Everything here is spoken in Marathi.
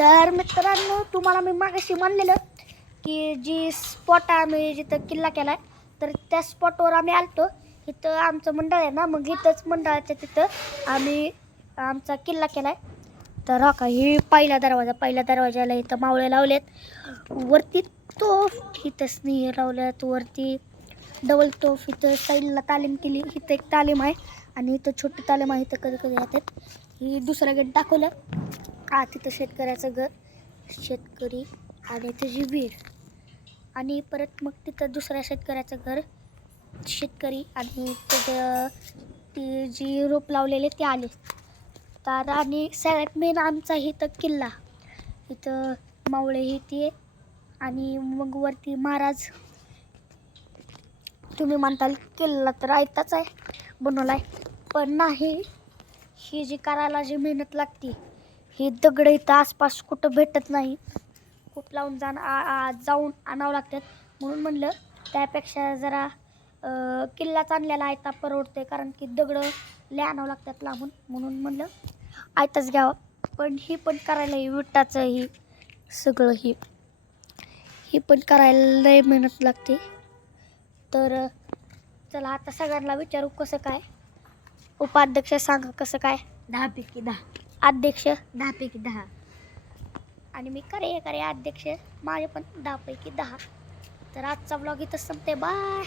तर मित्रांनो, तुम्हाला मी मागाशी म्हणलेलं की जी स्पॉट आम्ही जिथं किल्ला केला आहे, तर त्या स्पॉटवर आम्ही आलतो. इथं आमचं मंडळ आहे ना, मग इथंच मंडळाच्या तिथं आम्ही आमचा किल्ला केला आहे. तर हा का, ही पहिला दरवाजाला इथं मावळे लावलेत. वरती तोफ इथं स्नेह लावल्यात, वरती डबल तोफ. इथं साईडला तालीम केली, इथं एक तालीम आहे आणि इथं छोटी तालीम आहे. इथं कधी कधी येतात. ही दुसरा गेट दाखवलं. हा, तिथं शेतकऱ्याचं घर, शेतकरी आणि त्याची विहीर. आणि परत मग तिथं दुसऱ्या शेतकऱ्याचं घर, शेतकरी आणि त्याचं ती जी रोप लावलेले ते आले. तर आणि सगळ्यात मेन आमचा इथं किल्ला, इथं मावळे ही ती आणि मग वरती महाराज. तुम्ही म्हणताल किल्ला तर आयताच आहे बनवला आहे, पण नाही. ही जी करायला जी मेहनत लागते, ही दगड इथं आसपास कुठं भेटत नाही. खूप लावून जाऊन आणावं लागतात. म्हणून म्हणलं त्यापेक्षा जरा किल्लाच आणलेला आयता परवडते, कारण की दगडं लय आणावं लागतात लांबून. म्हणून म्हणलं आयताच घ्यावं. पण ही पण करायला विटाचं ही सगळं ही पण करायला लय मेहनत लागते. तर चला आता सगळ्यांना विचारू कसं काय. उपाध्यक्ष सांगा कसं काय. 10 पैकी 10. अध्यक्ष 10 पैकी 10. आणि मी करे अध्यक्ष, माझे पण 10 पैकी 10. तर आजचा ब्लॉग इथं संपते. बाय.